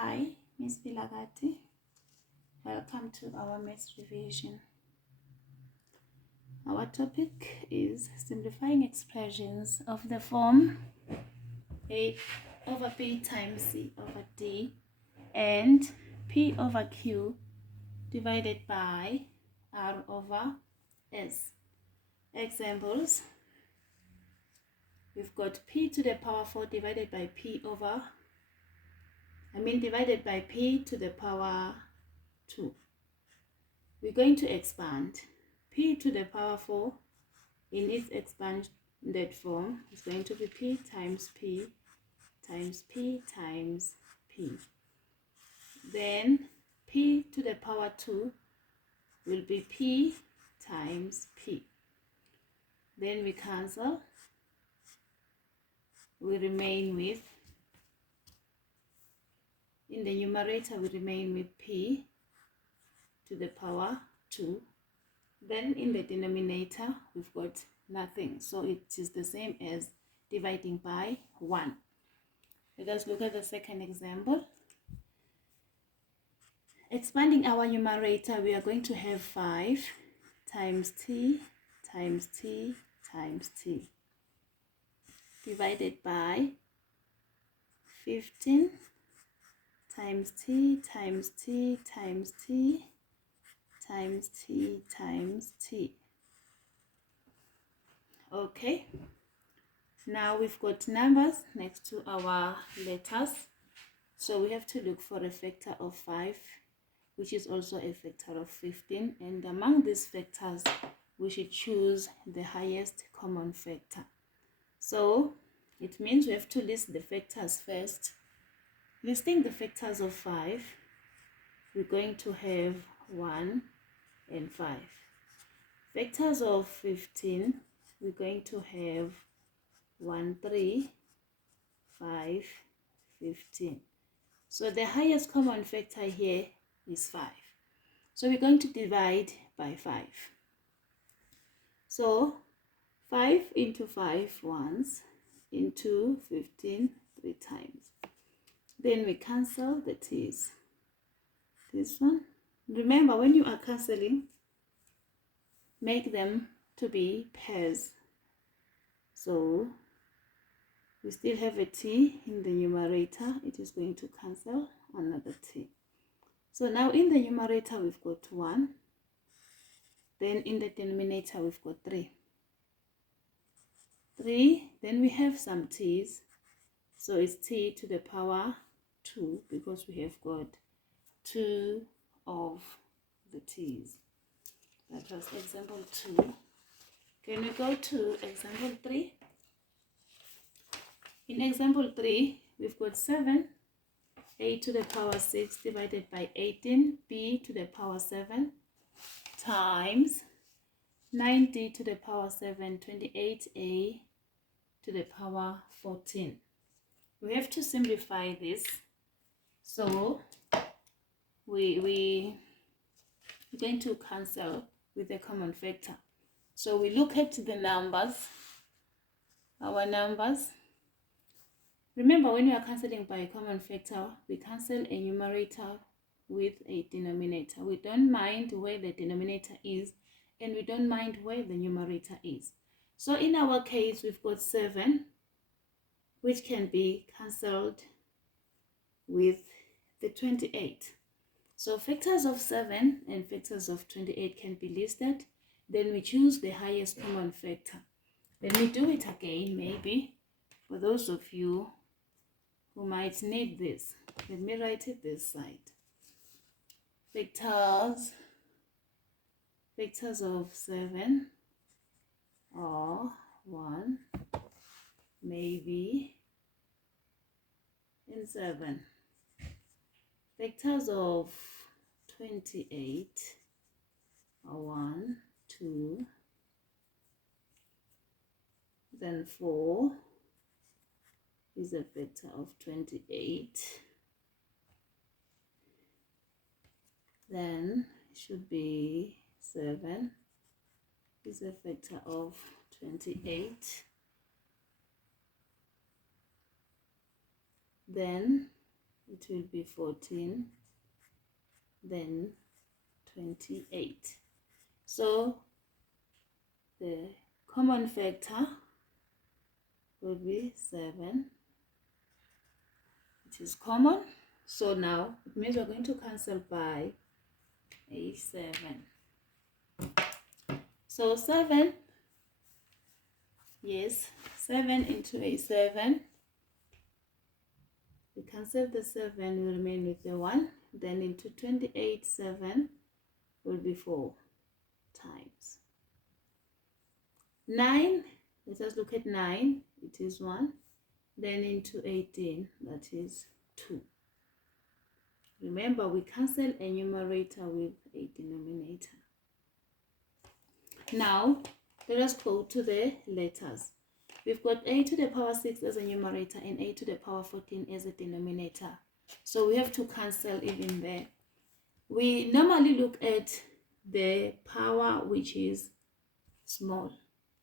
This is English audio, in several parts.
Hi, Miss VILA. Welcome to our maths revision. Our topic is simplifying expressions of the form A over P times C over D and P over Q divided by R over S. Examples: we've got P to the power 4 divided by divided by P to the power 2. We're going to expand. P to the power 4 in its expanded form is going to be P times P times P times P. Then P to the power 2 will be P times P. Then we cancel. We remain with, in the numerator we remain with P to the power 2. Then in the denominator we've got nothing, so it is the same as dividing by 1. Let us look at the second example. Expanding our numerator, we are going to have 5 times T times T times T divided by 15 times T times T times T times T times T. Okay, now we've got numbers next to our letters, so we have to look for a factor of 5, which is also a factor of 15, and among these factors we should choose the highest common factor. So it means we have to list the factors first. Listing the factors of 5, we're going to have 1 and 5. Factors of 15, we're going to have 1, 3, 5, 15. So the highest common factor here is 5. So we're going to divide by 5. So 5 into 5 once, into 15 3 times. Then we cancel the t's. This one. Remember, when you are cancelling, make them to be pairs. So we still have a t in the numerator. It is going to cancel another t. So now in the numerator we've got 1. Then in the denominator we've got 3. 3, then we have some t's. So it's t to the power 2 because we have got 2 of the t's. That was example 2. Can we go to example 3? In example 3, we've got 7, a to the power 6 divided by 18, b to the power 7 times 9d to the power 7, 28a to the power 14. We have to simplify this. So we're going to cancel with a common factor. So we look at the numbers, our numbers. Remember, when we are cancelling by a common factor, we cancel a numerator with a denominator. We don't mind where the denominator is, and we don't mind where the numerator is. So in our case, we've got 7, which can be cancelled with the 28. So factors of 7 and factors of 28 can be listed. Then we choose the highest common factor. Let me do it again, maybe, for those of you who might need this. Let me write it this side. Factors of 7 are 1, maybe, and 7. Factors of 28 are 1, 2, then 4 is a factor of 28. Then it should be 7 is a factor of 28. Then it will be 14, then 28. So the common factor will be 7. It is common. So now it means we're going to cancel by a 7. So 7, yes, 7 into a 7. We cancel the 7, we remain with the 1. Then into 28, 7 will be 4 times. 9, let us look at 9. It is 1. Then into 18, that is 2. Remember, we cancel a numerator with a denominator. Now, let us go to the letters. We've got a to the power 6 as a numerator and a to the power 14 as a denominator. So we have to cancel even there. We normally look at the power which is small.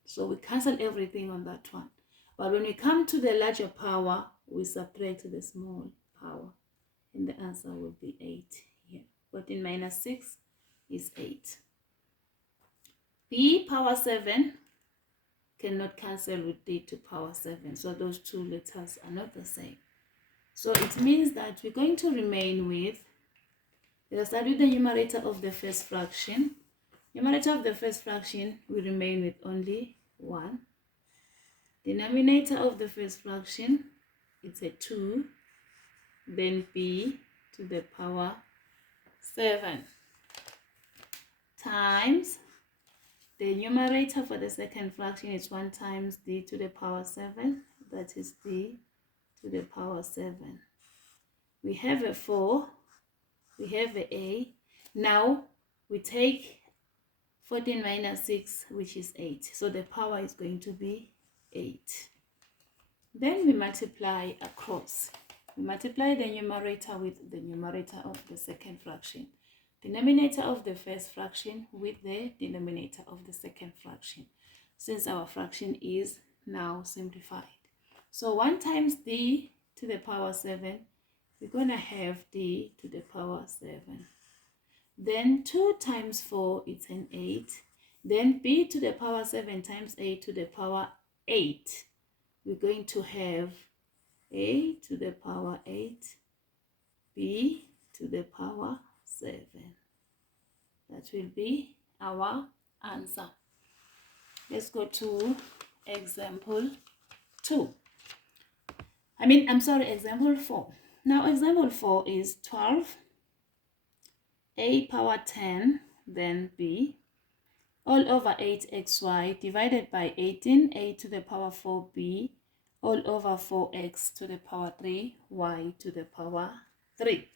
So we cancel everything on that one. But when we come to the larger power, we subtract the small power. And the answer will be 8 here. 14 minus 6 is 8. B power 7 cannot cancel with D to power 7. So those two letters are not the same. So it means that we're going to remain with, let us start with the numerator of the first fraction. Numerator of the first fraction will remain with only 1. Denominator of the first fraction, it's a 2. Then b to the power 7 times the numerator for the second fraction is 1 times d to the power 7. That is d to the power 7. We have a 4. We have a. Now we take 14 minus 6, which is 8. So the power is going to be 8. Then we multiply across. We multiply the numerator with the numerator of the second fraction. Denominator of the first fraction with the denominator of the second fraction. Since our fraction is now simplified. So 1 times d to the power 7, we're going to have d to the power 7. Then 2 times 4, it's an 8. Then b to the power 7 times a to the power 8. We're going to have a to the power 8, b to the power 7. That will be our answer. Let's go to example 2. Example 4. Now example 4 is 12, a power 10, then b, all over 8xy divided by 18, a to the power 4b, all over 4x to the power 3, y to the power 3.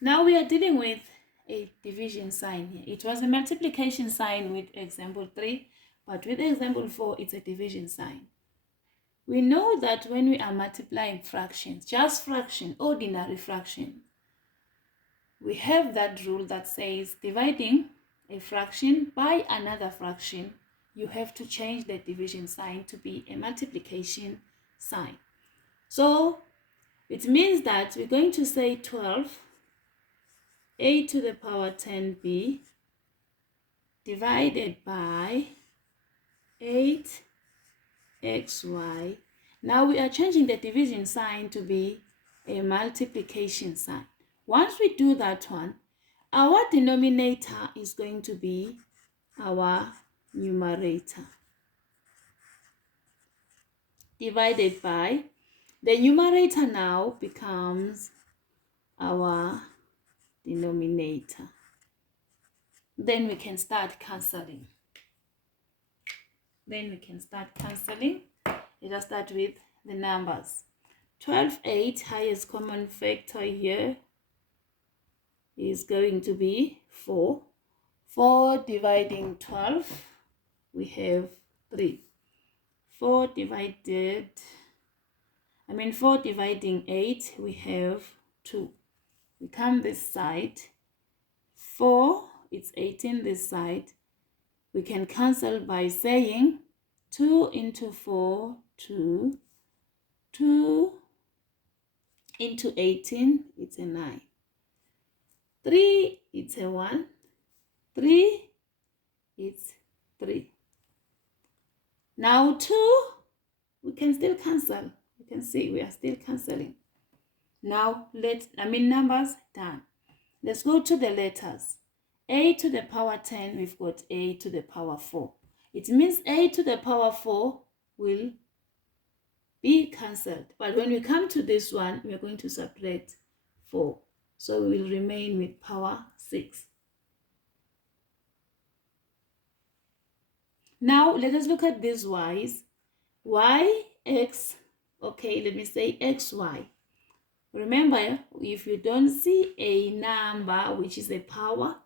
Now we are dealing with a division sign here. It was a multiplication sign with example 3, but with example 4, it's a division sign. We know that when we are multiplying fractions, just fraction, ordinary fraction, we have that rule that says dividing a fraction by another fraction, you have to change the division sign to be a multiplication sign. So it means that we're going to say 12 a to the power 10b divided by 8xy. Now we are changing the division sign to be a multiplication sign. Once we do that one, our denominator is going to be our numerator divided by, the numerator now becomes our denominator. Then we can start cancelling. Let us start with the numbers. 12, 8, highest common factor here is going to be 4. 4 dividing 12, we have 3. 4 dividing 8, we have 2. We come this side. 4, it's 18 this side. We can cancel by saying 2 into 4, 2. 2 into 18, it's a 9. 3, it's a 1. 3, it's 3. Now 2, we can still cancel. You can see we are still cancelling. Now numbers done. Let's go to the letters. A to the power 10, we've got A to the power 4. It means A to the power 4 will be cancelled. But when we come to this one, we're going to subtract 4. So we will remain with power 6. Now let us look at these y's. Y, x, okay, let me say xy. Remember, if you don't see a number which is a power,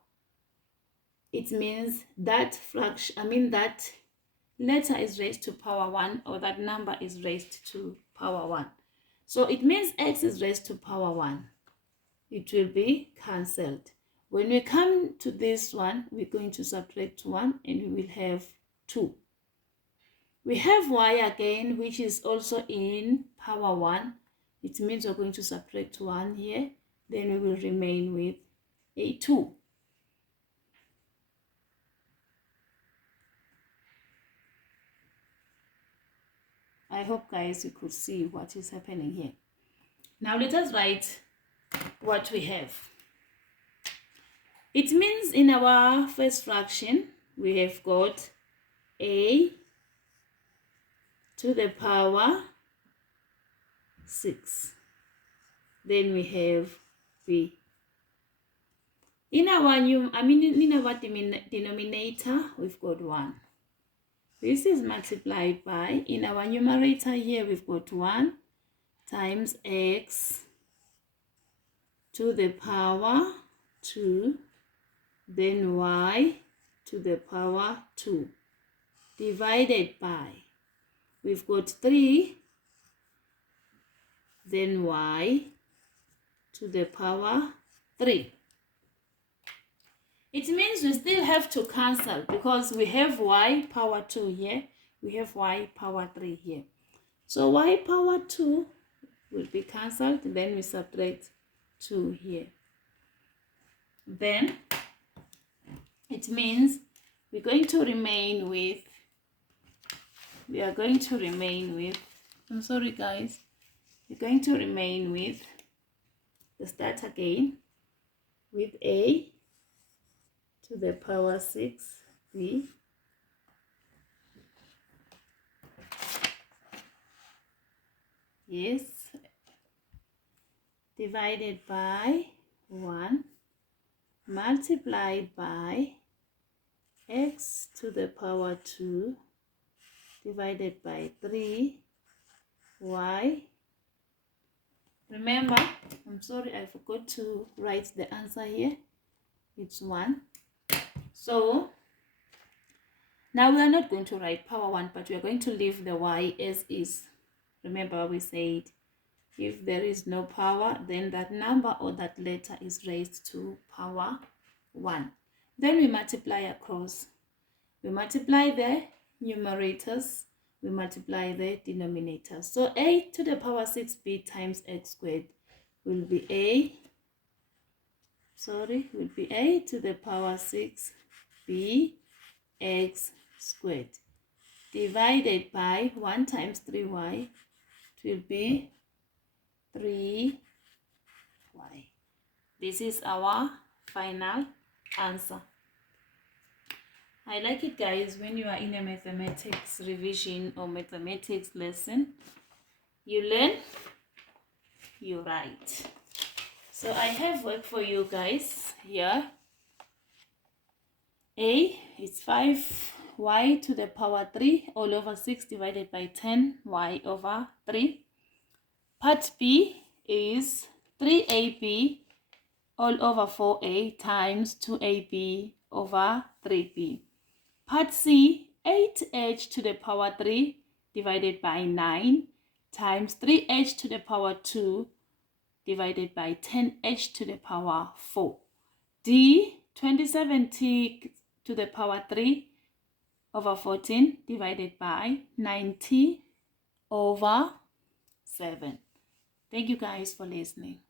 it means that that letter is raised to power 1, or that number is raised to power 1. So it means x is raised to power 1. It will be cancelled. When we come to this one, we're going to subtract 1 and we will have 2. We have y again, which is also in power 1. It means we're going to subtract 1 here. Then we will remain with a 2. I hope, guys, you could see what is happening here. Now let us write what we have. It means in our first fraction, we have got a to the power 6. Then we have b. In our denominator, we've got 1. This is multiplied by, in our numerator here, we've got 1 times x to the power 2, then y to the power 2, divided by, we've got 3, then y to the power 3. It means we still have to cancel because we have y power 2 here, we have y power 3 here. So y power 2 will be cancelled, then we subtract 2 here. Then it means we're going to remain with, I'm sorry guys, we're going to remain with, let's start again, with a to the power 6b yes, divided by 1 multiplied by x to the power 2 divided by 3 y. Remember, I'm sorry, I forgot to write the answer here. It's 1. So now we are not going to write power 1, but we are going to leave the y as is. Remember, we said if there is no power, then that number or that letter is raised to power 1. Then we multiply across. We multiply the numerators, we multiply the denominators. So a to the power 6b times x squared will be a to the power 6b x squared divided by 1 times 3y, it will be 3y. This is our final answer. I like it, guys, when you are in a mathematics revision or mathematics lesson, you learn, you write. So I have work for you guys here. A is 5y to the power 3 all over 6 divided by 10y over 3. Part B is 3ab all over 4a times 2ab over 3b. Part C, 8h to the power 3 divided by 9 times 3h to the power 2 divided by 10h to the power 4. D, 27t to the power 3 over 14 divided by 90 over 7. Thank you guys for listening.